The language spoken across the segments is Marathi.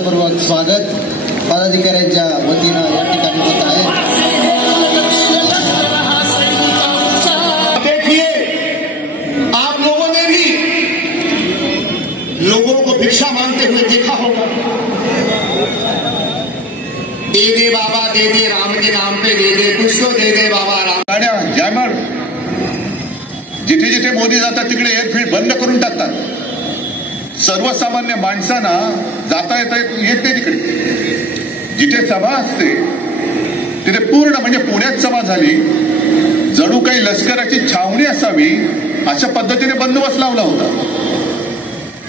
आदरपूर्वक स्वागत पदाधिकाऱ्यांच्या वतीनं या ठिकाणी होत आहे। देखिए, आप लोगों ने भी लोगों को भिक्षा मांगते हुए देखा होगा। दे दे बाबा दे दे, राम के नाम पे दे दे, कुछ तो दे दे बाबा राम। जयमर जिथे जिथे मोदी जातात तिकडे एअरफील्ड बंद करून टाकतात। सर्वसामान्य माणसांना जाता येत नाही तिकडे। जिथे सभा असते तिथे पूर्ण म्हणजे पुण्यात सभा झाली जणू काही लष्कराची छावणी असावी अशा पद्धतीने बंदोबस्त लावला होता।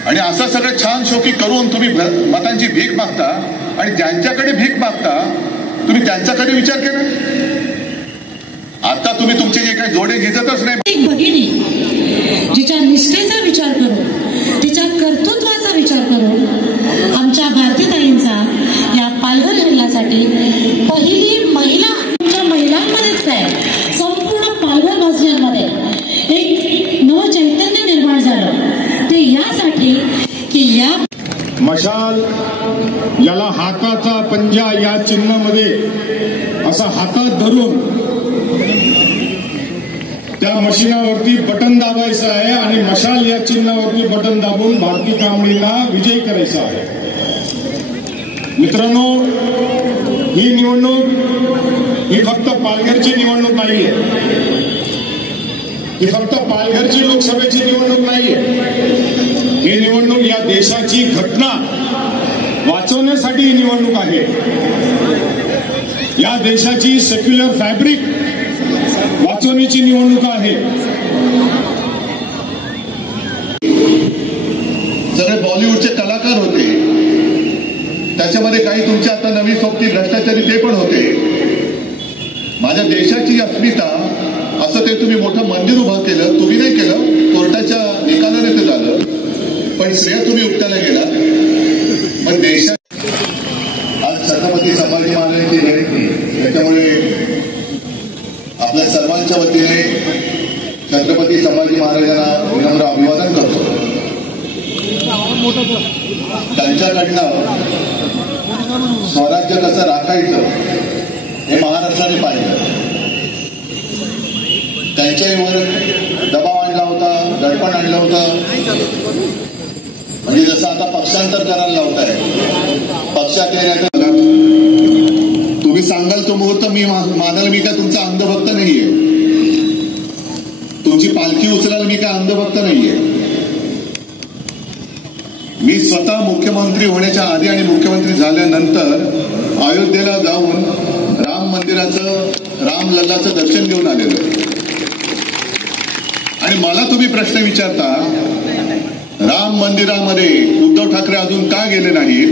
आणि असं सगळं छान शोकी करून तुम्ही मतांची भीक मागता आणि ज्यांच्याकडे भीक मागता तुम्ही त्यांच्याकडे विचार केला। आता तुम्ही तुमचे जे काही जोडे घेतच नाही। एक भगिनी जिच्या निष्ठेचा विचार करून तिच्या कर्तृत्वाचा विचार करून आमच्या भारतीताईंचा या पालघर जिल्ह्यासाठी पहिली महिला आमच्या महिलांमध्येच काय संपूर्ण पालघर भाषणांमध्ये एक नवचैतन्य निर्माण झालं ते यासाठी की या मशाल याला हाताचा पंजा या चिन्हामध्ये असा हातात धरून त्या मशिनावरती बटन दाबायचं आहे आणि मशाल या चिन्हावरती बटन दाबून भारती कांबळीला विजयी करायचा आहे। मित्रांनो, ही निवडणूक ही फक्त पालघरची निवडणूक नाहीये। ही फक्त पालघरची लोकसभेची निवडणूक नाहीये। ही निवडणूक या देशाची घटना वाचवण्यासाठी ही निवडणूक आहे। या देशाची सेक्युलर फॅब्रिक वाचवण्याची निवडणूक आहे। सगळे बॉलिवूडचे कलाकार होते, त्याच्यामध्ये काही तुमच्या आता नवी सोबती भ्रष्टाचारी ते पण होते। माझ्या देशाची अस्मिता असं ते तुम्ही मोठं मंदिर उभं केलं, तुम्ही नाही केलं, कोर्टाच्या निकालाने ते झालं, पण श्रेय तुम्ही उपटायला गेला। पण देशात आज छत्रपती संभाजी महाराजांची जयंती, त्याच्यामुळे आपल्या सर्वांच्या वतीने छत्रपती संभाजी महाराजांना विनम्र अभिवादन करतो। त्यांच्याकडनं स्वराज्य कसं राखायचं हे महाराष्ट्राने पाहिलं। त्यांच्यावर दबाव आणला होता, दडपण आणलं होतं, म्हणजे जसं आता पक्षांतर करायला लावताय, पक्षात येण्याचा तुम्ही सांगाल तो मुहूर्त मी मानाल, मी काय तुमचा अंधभक्त नाहीये। तुमची पालखी उचलायला मी काय अंधभक्त नाहीये। मी स्वतः मुख्यमंत्री होण्याच्या आधी आणि मुख्यमंत्री झाल्यानंतर अयोध्येला जाऊन राम मंदिराचं, रामलल्लाचं दर्शन घेऊन आलेलो। आणि मला तुम्ही प्रश्न विचारता राम मंदिरामध्ये उद्धव ठाकरे अजून का गेले नाहीत,